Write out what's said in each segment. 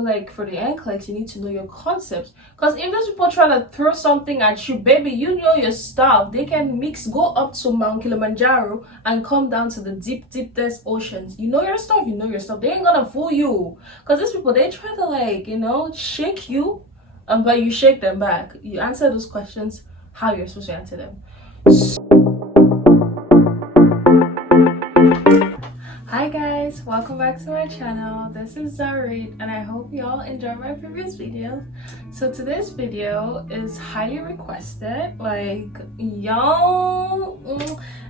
feel like for the NCLEX, you need to know your concepts. Because if those people try to throw something at you, baby, you know your stuff. They can go up to Mount Kilimanjaro and come down to the deepest oceans. You know your stuff, you know your stuff. They ain't gonna fool you. Because these people, they try to like, shake you, but you shake them back. You answer those questions how you're supposed to answer them. Hi guys, welcome back to my channel. This is Zarit and I hope you all enjoyed my previous videos. So today's video is highly requested. Like, y'all,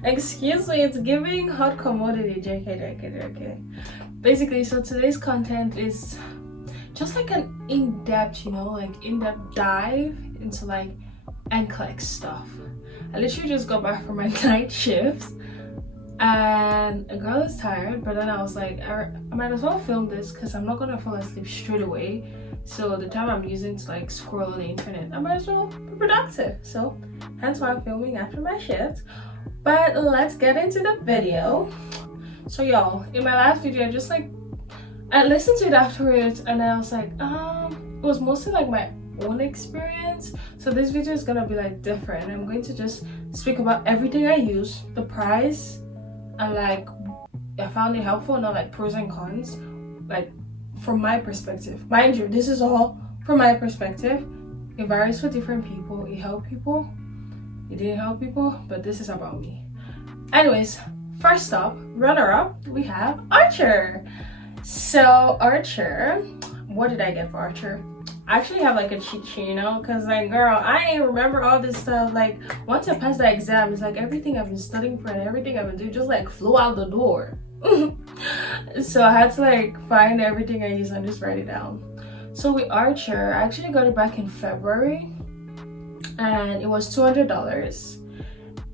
excuse me, it's giving hot commodity. JK. Basically, so today's content is just like an in-depth, in-depth dive into like NCLEX stuff. I literally just got back from my night shifts and a girl is tired, but then I was like, I might as well film this because I'm not gonna fall asleep straight away. So the time I'm using to like scroll on the internet, I might as well be productive. So hence why I'm filming after my shift. But let's get into the video. So y'all, in my last video, I listened to it afterwards and I was like, it was mostly like my own experience. So this video is gonna be like different. I'm going to just speak about everything I use, the price, and like I found it helpful, not like pros and cons, like from my perspective. Mind you, this is all from my perspective. It varies for different people. It helped people, it didn't help people, but this is about me. Anyways, first up, runner-up, we have Archer. So Archer, what did I get for Archer? I actually have like a cheat sheet, because like, girl, I ain't remember all this stuff. Like, once I pass the exam, it's like everything I've been studying for and everything I've been doing just like flew out the door. So I had to like find everything I use and just write it down. So with Archer, I actually got it back in February and it was $200.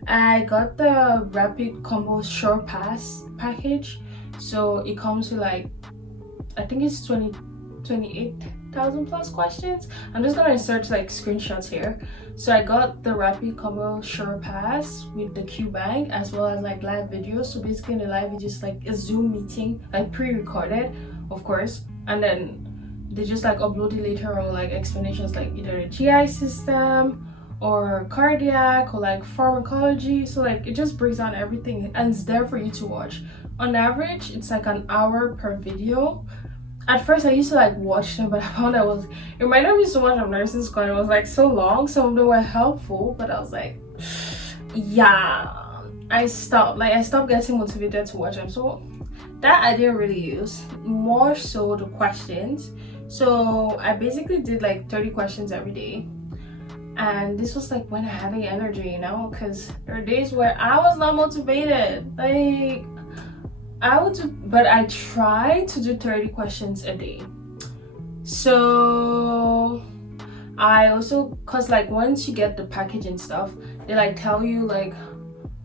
I got the Rapid Combo Short Pass package, so it comes with like, I think it's 28,000 plus questions. I'm just gonna insert like screenshots here. So I got the Rapid Combo Short Pass with the QBank as well as like live videos. So basically in the live it's just like a Zoom meeting, like pre-recorded of course, and then they just like upload it later on, like explanations like either the GI system or cardiac or like pharmacology. So like it just breaks down everything and it's there for you to watch. On average it's like an hour per video. At first I used to like watch them, but I found it reminded me so much of nursing school. It was like so long. Some of them were helpful, but I was like, yeah, I stopped getting motivated to watch them. So that I didn't really use, more so the questions. So I basically did like 30 questions every day. And this was like when I had the energy, because there are days where I was not motivated. Like, but I try to do 30 questions a day. So I also, cause like once you get the package and stuff, they like tell you like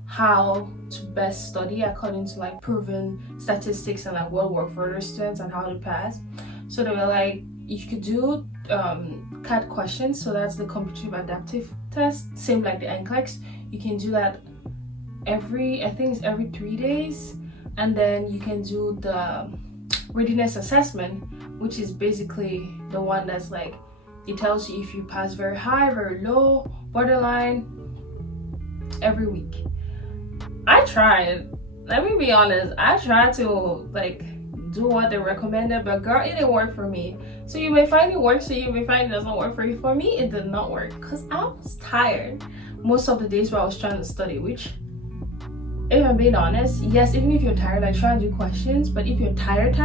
how to best study according to like proven statistics and like what worked for other students and how to pass. So they were like, you could do CAT questions, so that's the competitive adaptive test, same like the NCLEX. You can do that I think it's every 3 days. And then you can do the readiness assessment, which is basically the one that's like, it tells you if you pass very high, very low, borderline, every week. I tried, let me be honest, I tried to like do what they recommended, but girl, it didn't work for me. So you may find it works for you, you may find it doesn't work for you. For me, it did not work because I was tired most of the days where I was trying to study, which, if I'm being honest, yes, even if you're tired, like try and do questions, but if you're tired,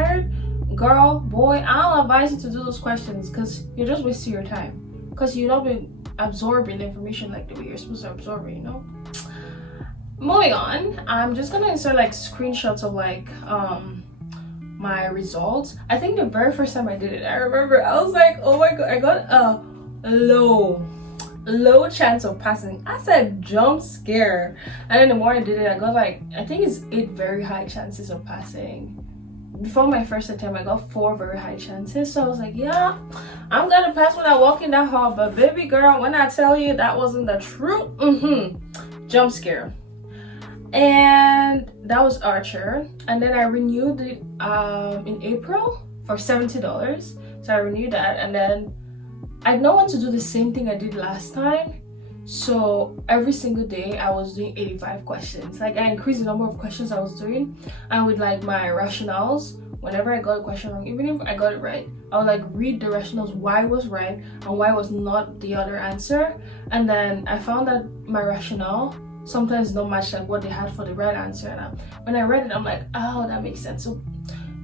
girl, boy, I don't advise you to do those questions because you're just wasting your time, because you're not been absorbing information like the way you're supposed to absorb it, Moving on, I'm just gonna insert like screenshots of like my results. I think the very first time I did it, I remember I was like, oh my god, I got a low chance of passing. I said jump scare. And then the more I did it, I got like, I think it's 8 very high chances of passing. Before my first attempt I got 4 very high chances, so I was like, yeah, I'm gonna pass when I walk in that hall. But baby girl, when I tell you that wasn't the truth, jump scare. And that was Archer. And then I renewed it in April for $70. So I renewed that, and then I don't want to do the same thing I did last time. So every single day I was doing 85 questions. Like, I increased the number of questions I was doing, and with like my rationales, whenever I got a question wrong, even if I got it right, I would like read the rationales, why it was right and why was not the other answer. And then I found that my rationale sometimes don't match like what they had for the right answer, and when I read it, I'm like, oh, that makes sense. So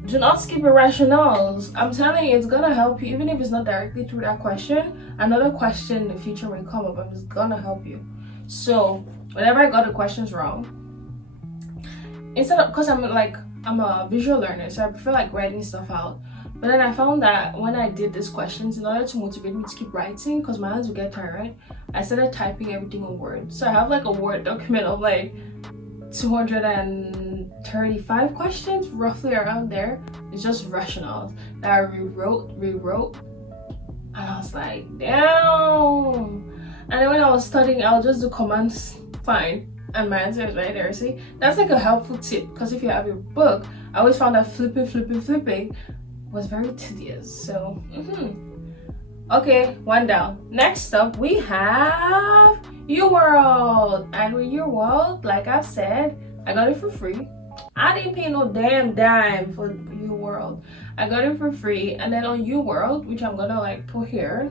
do not skip your rationales. I'm telling you, it's gonna help you. Even if it's not directly through that question, another question in the future will come up and it's gonna help you. So whenever I got the questions wrong, instead of, because I'm a visual learner, so I prefer like writing stuff out. But then I found that when I did these questions, in order to motivate me to keep writing, because my hands would get tired, I started typing everything in Word. So I have like a Word document of like 235 questions, roughly around there. It's just rationales that I rewrote, and I was like, damn. And then when I was studying, I'll just do commands, fine, and my answer is right there. See, that's like a helpful tip, because if you have your book, I always found that flipping was very tedious. So okay, one down. Next up we have UWorld, and with UWorld, like I've said, I got it for free. I didn't pay no damn dime for UWorld. I got it for free. And then on UWorld, which I'm gonna like put here,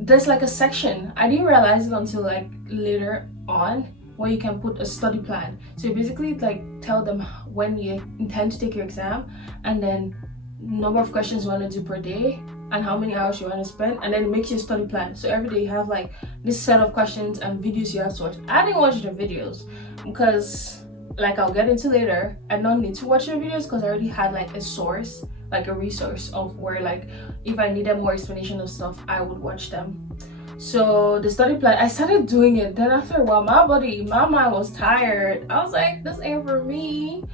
there's like a section. I didn't realize it until like later on, where you can put a study plan. So you basically like tell them when you intend to take your exam, and then number of questions you want to do per day, and how many hours you want to spend, and then it makes you a study plan. So every day you have like this set of questions and videos you have to watch. I didn't watch the videos because, like I'll get into later, I don't need to watch the videos because I already had like a source, like a resource of where like if I needed more explanation of stuff, I would watch them. So the study plan, I started doing it. Then after a while, my mind was tired. I was like, this ain't for me.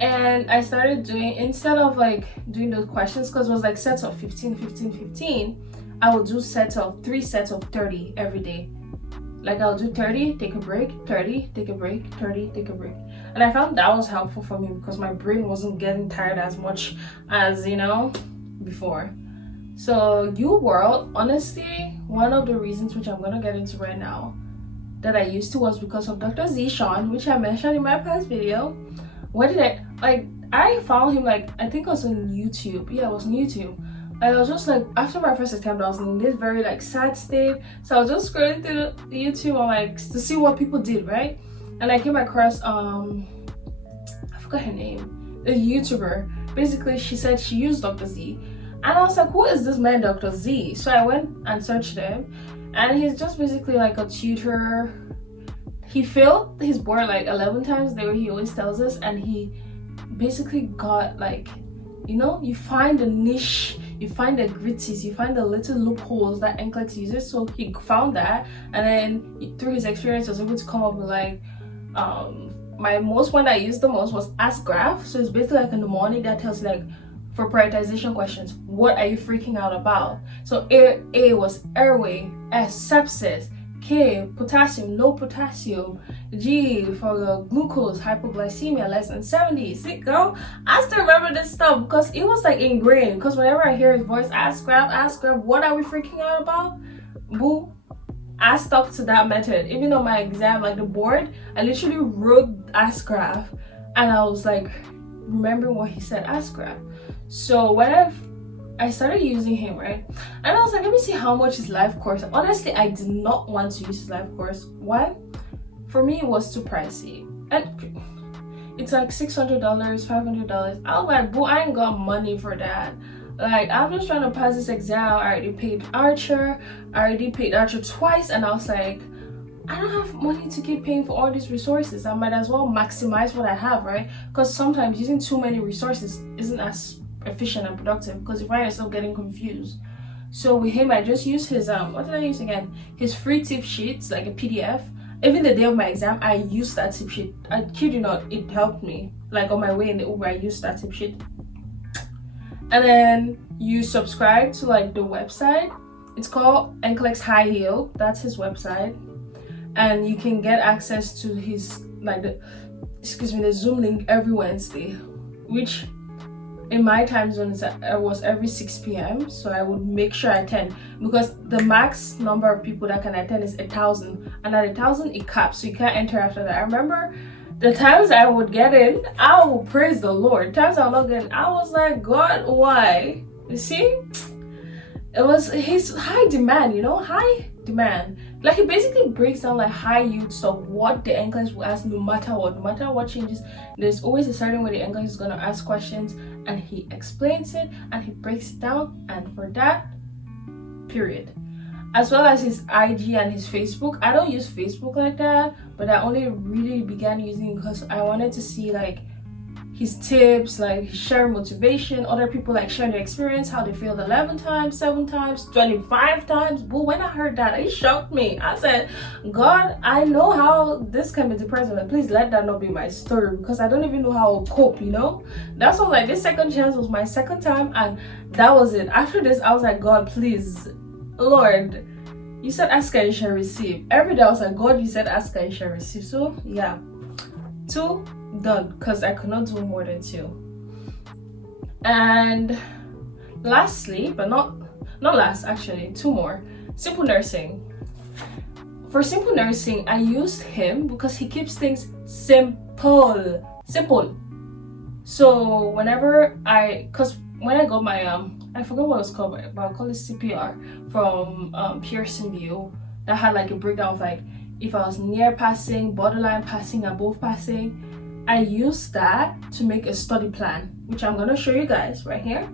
And I started doing, instead of like doing those questions, because it was like sets of 15, I would do sets of 3 sets of 30 every day. Like I'll do 30, take a break, 30, take a break, 30, take a break. And I found that was helpful for me because my brain wasn't getting tired as much as, you know, before. So UWorld, honestly, one of the reasons, which I'm gonna get into right now, that I used to was because of Dr. Z Sean, which I mentioned in my past video. What did I found him, like, I think it was on YouTube. Yeah, it was on YouTube. I was just like, after my first attempt, I was in this very like sad state. So I was just scrolling through YouTube and like to see what people did, right? And I came across I forgot her name, a YouTuber. Basically, she said she used Dr. Z, and I was like, who is this man, Dr. Z? So I went and searched him, and he's just basically like a tutor. He failed his board like 11 times, the way he always tells us, and he basically got like, you know, you find a niche, you find the gritties, you find the little loopholes that NCLEX uses. So he found that, and then through his experience was able to come up with like my most one I used the most was Ask Graph. So it's basically like a mnemonic that tells like, for prioritization questions, what are you freaking out about? So A was airway, S sepsis, K potassium, low potassium, G for glucose, hypoglycemia less than 70. See, girl, I still remember this stuff because it was like ingrained. Because whenever I hear his voice, ask Grab, what are we freaking out about? Boo. I stuck to that method. Even though my exam, like the board, I literally wrote Ask Graph, and I was like remembering what he said, Ask Graph. So when I started using him, right, and I was like, let me see how much his live course. Honestly, I did not want to use his live course. Why? For me, it was too pricey, and it's like $600, $500. I was like, boo, I ain't got money for that. Like, I'm just trying to pass this exam. I already paid Archer twice, and I was like, I don't have money to keep paying for all these resources. I might as well maximize what I have, right? Because sometimes using too many resources isn't as efficient and productive, because you find yourself getting confused. So with him, I just used his what did I use again? His free tip sheets, like a PDF. Even the day of my exam, I used that tip sheet. I kid you not, it helped me. Like on my way in the Uber, I used that tip sheet. And then you subscribe to like the website. It's called NCLEX High Heel. That's his website, and you can get access to his like the Zoom link every Wednesday, which in my time zone it was every 6 p.m. So I would make sure I attend, because the max number of people that can attend is 1,000, and at 1,000 it caps, so you can't enter after that. I remember the times I would get in, I will praise the Lord. Times I was not getting, I was like, God, why? You see, it was his high demand, high demand. Like, he basically breaks down like high yield stuff, what the NCLEX will ask, no matter what changes. There's always a certain way the NCLEX is gonna ask questions, and he explains it and he breaks it down. And for that, period. As well as his IG and his Facebook. I don't use Facebook like that, but I only really began using because I wanted to see like his tips, like share motivation, other people like share their experience, how they failed 11 times, 7 times, 25 times. But when I heard that, it shocked me. I said, God, I know how this can be depressing, but please let that not be my story, because I don't even know how to cope, That's all. Like, this second chance was my second time, and that was it. After this, I was like, God, please, Lord, you said ask and you shall receive. Every day I was like, God, you said ask and you shall receive. So yeah, 2 done, because I could not do more than 2. And lastly, but not last, actually, 2 more. Simple nursing. For simple nursing, I used him because he keeps things simple. So whenever when I got my I forgot what it was called, but I'll call it CPR from Pearson View, that had like a breakdown of like if I was near passing, borderline passing, above passing. I used that to make a study plan, which I'm gonna show you guys right here.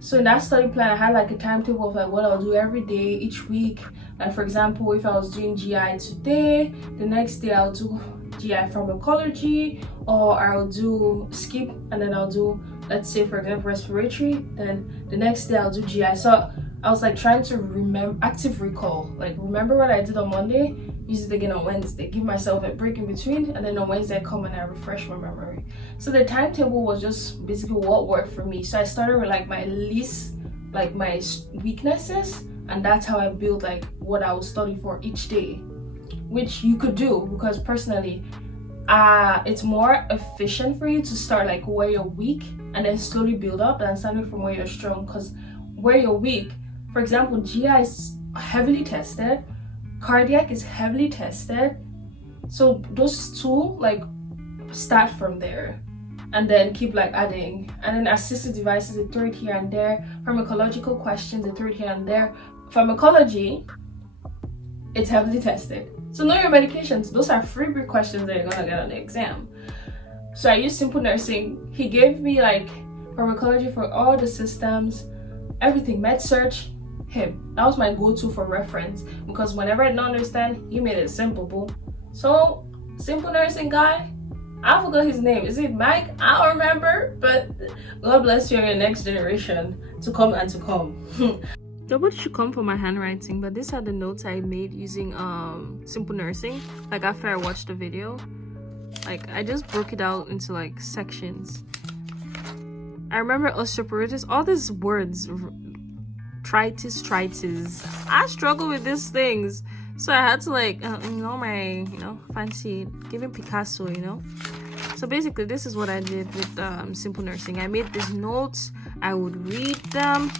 So in that study plan, I had like a timetable of like what I'll do every day, each week. Like, for example, if I was doing GI today, the next day I'll do GI pharmacology, or I'll do skip, and then I'll do, let's say for example, respiratory, then the next day I'll do GI. So I was like trying to remember, active recall, like remember what I did on Monday, use it again on Wednesday, give myself a break in between, and then on Wednesday I come and I refresh my memory. So the timetable was just basically what worked for me. So I started with like my least, like my weaknesses, and that's how I built like what I would study for each day, which you could do, because personally it's more efficient for you to start like where you're weak and then slowly build up than starting from where you're strong. Because where you're weak, for example, GI is heavily tested, cardiac is heavily tested, so those 2 like start from there and then keep like adding, and then assistive devices, they throw it here and there, pharmacological questions, they throw it here and there. Pharmacology, it's heavily tested, so know your medications. Those are freebie questions that you're gonna get on the exam. So I used simple nursing. He gave me like pharmacology for all the systems, everything, med search, him. That was my go-to for reference, because whenever I don't understand, he made it simple, boo. So simple nursing guy, I forgot his name. Is it Mike? I don't remember, but God bless you and your next generation to come and to come. Nobody should come for my handwriting, but these are the notes I made using simple nursing. Like after I watched the video, like I just broke it out into like sections. I remember osteoporosis, all these words, tritis. I struggle with these things, so I had to like my fancy giving Picasso, So basically, this is what I did with simple nursing. I made these notes. I would read them.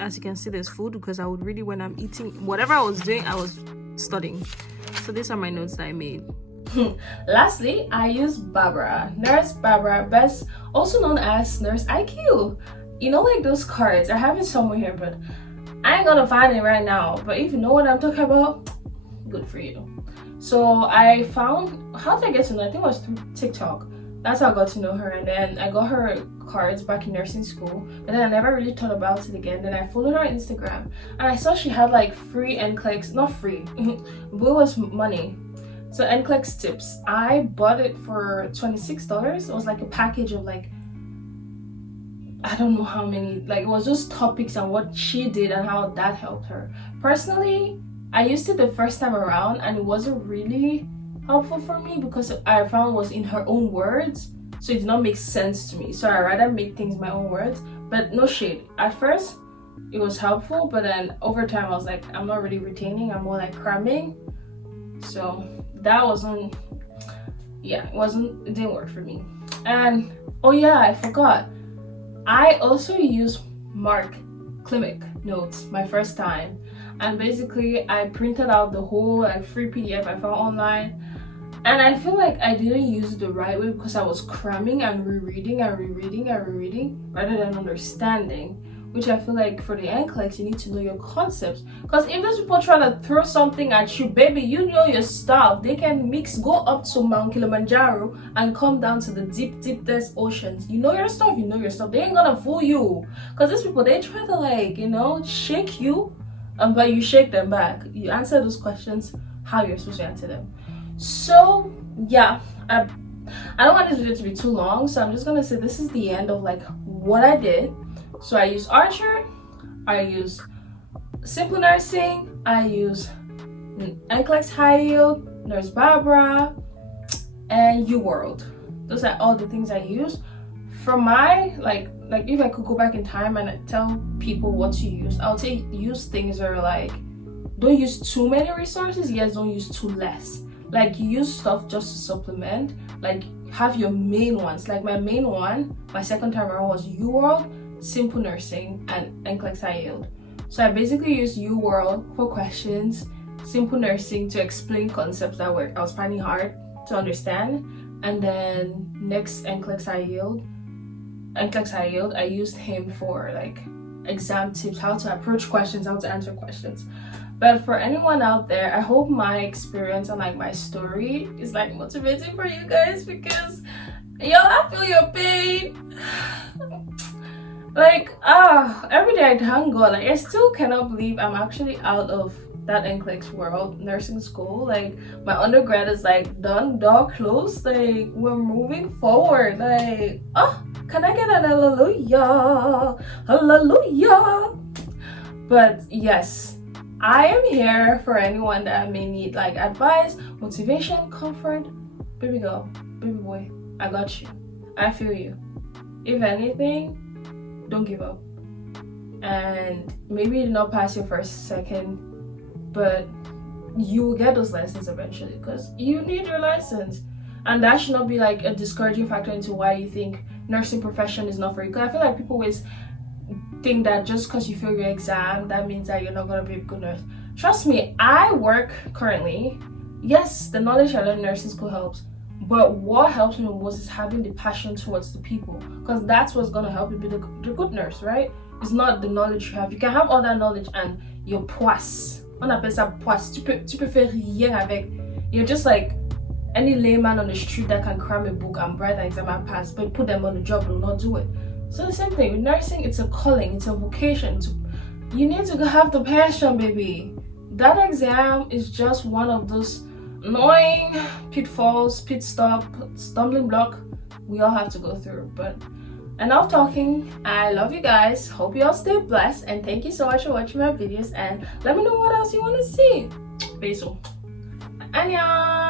As you can see, there's food, because I would read it when I'm eating. Whatever I was doing, I was studying. So these are my notes that I made. Lastly, I use Barbara, Nurse Barbara, best also known as Nurse IQ. Like those cards, I have it somewhere here, but I ain't gonna find it right now. But if you know what I'm talking about, good for you. So I found, how did I get to know? I think it was through TikTok. That's how I got to know her, and then I got her cards back in nursing school, but then I never really thought about it again. Then I followed her on Instagram, and I saw she had like free NCLEX, not free, but it was money. So NCLEX tips. I bought it for $26. It was like a package of like, I don't know how many, like it was just topics and what she did and how that helped her. Personally, I used it the first time around and it wasn't really helpful for me, because I found it was in her own words, so it did not make sense to me. So I rather make things my own words. But no shade, at first it was helpful, but then over time I was like, I'm not really retaining, I'm more like cramming. So that wasn't, it didn't work for me. And oh yeah, I forgot, I also use Mark Climic notes my first time, and basically I printed out the whole like free PDF I found online, and I feel like I didn't use it the right way because I was cramming and rereading rather than understanding, which I feel like for the NCLEX you need to know your concepts, because if those people try to throw something at you, baby, you know your stuff. They can go up to Mount Kilimanjaro and come down to the deepest oceans. You know your stuff. They ain't gonna fool you, because these people, they try to like, you know, shake you, but you shake them back. You answer those questions how you're supposed to answer them. So yeah, I don't want this video to be too long, so I'm just gonna say this is the end of like what I did. So I use Archer, I use Simple Nursing, I use NCLEX High Yield, Nurse Barbara, and UWorld. Those are all the things I use. For my like if I could go back in time and tell people what to use, I would say use things that are like, don't use too many resources, yes, don't use too less. Like, you use stuff just to supplement, like have your main ones. Like my main one, my second time around, was UWorld, Simple Nursing, and NCLEX High Yield. So I basically used UWorld for questions, Simple Nursing to explain concepts that I was finding hard to understand, and then next NCLEX High Yield, I used him for like exam tips, how to approach questions, how to answer questions. But for anyone out there, I hope my experience and like my story is like motivating for you guys, because y'all, I feel your pain. Like every day I thank God, like I still cannot believe I'm actually out of that NCLEX world, nursing school. Like my undergrad is like done, door closed, like we're moving forward. Like, can I get an hallelujah? Hallelujah. But yes, I am here for anyone that may need like advice, motivation, comfort. Baby girl, baby boy, I got you. I feel you. If anything, don't give up. And maybe you did not pass your first, second, but you will get those lessons eventually, because you need your license. And that should not be like a discouraging factor into why you think nursing profession is not for you. Because I feel like people always think that just because you fail your exam, that means that you're not going to be a good nurse. Trust me, I work currently. Yes, the knowledge I learned in nursing school helps, but what helps me most is having the passion towards the people, because that's what's going to help you be the good nurse, right? It's not the knowledge you have. You can have all that knowledge and you're poisse. On appelle ça poisse. Tu peux faire rien avec. You're just like any layman on the street that can cram a book and write an exam and pass, but put them on the job, will not do it. So the same thing with nursing, it's a calling, it's a vocation. You need to have the passion, baby. That exam is just one of those annoying pitfalls, pit stop, stumbling block we all have to go through. But enough talking. I love you guys. Hope you all stay blessed, and thank you so much for watching my videos, and let me know what else you want to see. Peace. Annyeong.